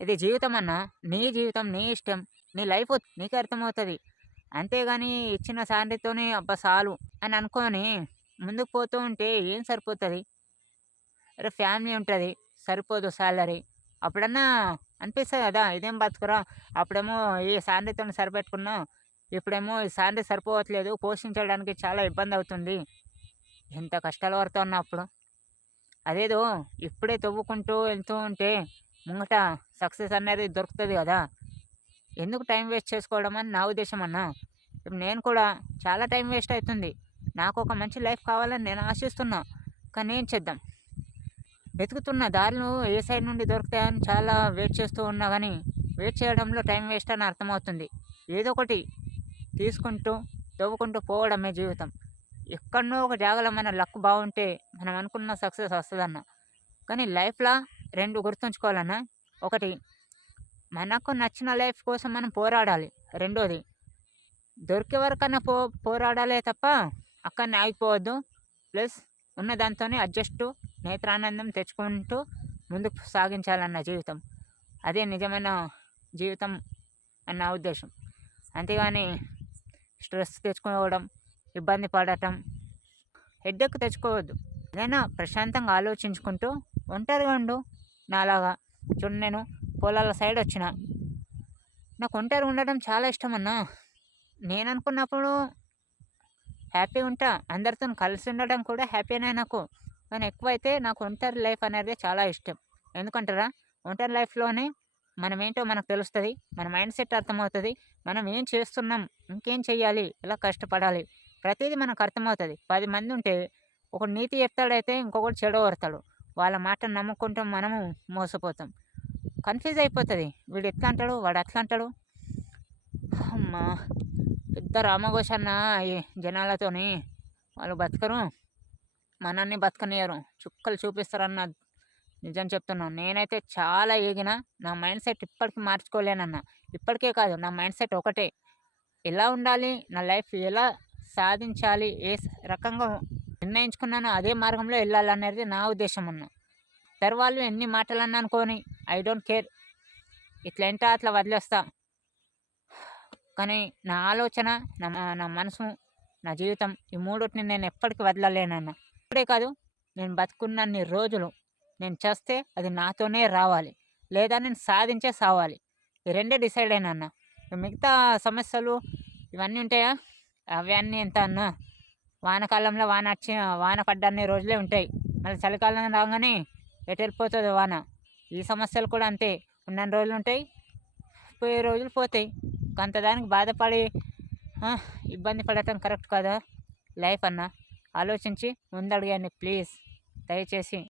ఇది జీవితం అన్నా. నీ జీవితం, నీ ఇష్టం, నీ లైఫ్ నీకే అర్థమవుతది. అంతేగాని ఇచ్చిన శాలరీతోని అబ్బా! సాలు అని అనుకోని ముందుకు పోతూ ఉంటే ఏం సరిపోతది? అరే! ఫ్యామిలీ ఉంటది. సరిపోదు సాలరీ. అప్పుడన్నా అనిపిస్తది గదా! ఇదేం బతుకురా! అప్పుడేమో ఈ సాలరీతోని సరిపెట్టుకున్నా. ఇప్పుడేమో ఈ సాలరీ సరిపోవట్లేదు. పోషించడానికి చాలా ఇబ్బందవుతుంది. ఎంత కష్టాలు పడుతున్నా అప్పుడు. అదేదో ఇప్పుడే తవ్వుకుంటూ వెళ్తూ ఉంటే ముంగట సక్సెస్ అనేది దొరుకుతది గదా! ఎందుకు టైం వేస్ట్ చేసుకోవడం అని నా ఉద్దేశం అన్నా. ఇప్పుడు నేను కూడా చాలా టైం వేస్ట్ అయితుంది. నాకొక మంచి లైఫ్ కావాలని నేను ఆశిస్తున్నా. కానీ ఏం చేద్దాం? వెతుకుతున్న దారులు ఏ సైడ్ నుండి దొరుకుతాయని చాలా వెయిట్ చేస్తూ ఉన్నా గానీ, వెయిట్ చేయడంలో టైం వేస్ట్ అని అర్థమవుతుంది. ఏదో ఒకటి తీసుకుంటూ, తవ్వుకుంటూ పోవడమే జీవితం. ఎక్కడనో ఒక జాగాలో మన లక్ బావుంటే మనం అనుకున్న సక్సెస్ వస్తదన్న. కానీ లైఫ్‌ల 2 గుర్తుంచుకోవాలన్న. ఒకటి మనకు నచ్చిన లైఫ్ కోసం మనం పోరాడాలి. రెండోది దొరికే వరకన్నా పోరాడాలే తప్ప అక్కడనే ఆగిపోవద్దు. ప్లస్ ఉన్న దాంతోనే అడ్జస్టు, నేత్రానందం తెచ్చుకుంటూ ముందుకు సాగించాలన్న జీవితం. అదే నిజమైన జీవితం అని నా ఉద్దేశం. అంతేగాని స్ట్రెస్ తెచ్చుకోవడం, ఇబ్బంది పడటం, హెడేక్ తెచ్చుకోవద్దు. ఏదైనా ప్రశాంతంగా ఆలోచించుకుంటూ ఒంటరిగా ఉండు నాలాగా. చూడు నేను పొలాల సైడ్ వచ్చిన. నాకు ఒంటరిగా ఉండడం చాలా ఇష్టమన్నా. నేననుకున్నప్పుడు హ్యాపీగా ఉంటా. అందరితోని కలిసి ఉండడం కూడా హ్యాపీనే నాకు. కానీ ఎక్కువైతే నాకు ఒంటరి లైఫ్ అనేది చాలా ఇష్టం. ఎందుకంటారా? ఒంటరి లైఫ్‌లోనే మనమేంటో మనకు తెలుస్తది. మన మైండ్ సెట్ అర్థమవుతది. మనం ఏం చేస్తున్నాం? ఇంకేం చేయాలి? ఎలా కష్టపడాలి? ప్రతీదీ మనకు అర్థమవుతది. 10 మందుంటే ఒకడు నీతి చెప్తాడైతే ఇంకొకడు చెడగొడతాడు. వాళ్ళ మాటను నమ్ముకుంటాం మనము మోసపోతాం. కన్‌ఫ్యూజ్ అయిపోతది. వీడు ఎట్లా అంటాడు? వాడు అట్లా అంటాడు. అమ్మా! పెద్ద రామఘోషన్న ఈ జనాలతోని. వాళ్ళు బతకరు. మనల్ని బతకనియ్యరు. చుక్కలు చూపిస్తారన్న నిజం చెప్తున్నాను. నేనైతే చాలా ఏగిన. నా మైండ్ సెట్ ఇప్పటికి మార్చుకోలేనన్నా. ఇప్పటికే కాదు నా మైండ్ సెట్ ఒకటే. ఎలా ఉండాలి? నా లైఫ్ ఎలా సాధించాలి? రకంగా నిర్ణయించుకున్నానో అదే మార్గంలో ఎళ్ళాలనేది నా ఉద్దేశం అన్న. వాళ్ళు ఎన్ని మాటలన్నా అనుకోని ఐ డోంట్ కేర్. ఇట్లా ఎంట అట్లా వదిలేస్తా. కానీ నా ఆలోచన, నా నా మనసు, నా జీవితం ఈ మూడిటిని నేను ఎప్పటికి వదలలేనన్న. ఇప్పుడే కాదు నేను బతుకున్నన్ని రోజులు నేను చస్తే అది నాతోనే రావాలి. లేదా నేను సాధించే సావాలి. ఈ రెండే డిసైడ్ అయినా. మిగతా సమస్యలు ఇవన్నీ ఉంటాయా? అవన్నీ ఎంత అన్నా వానకాలంలో వాన పడ్డన్ని రోజులే ఉంటాయి. మళ్ళీ చలికాలం రాగానే ఎటెళ్ళిపోతుందో వాన. ఈ సమస్యలు కూడా అంతే. ఉన్నన్ని రోజులు ఉంటాయి. పోయే రోజులు పోతాయి. అంత దానికి బాధపడి ఇబ్బంది పడటం కరెక్ట్ కాదా? లైఫ్ అన్న. ఆలోచించి ముందడుగేయండి ప్లీజ్. దయచేసి.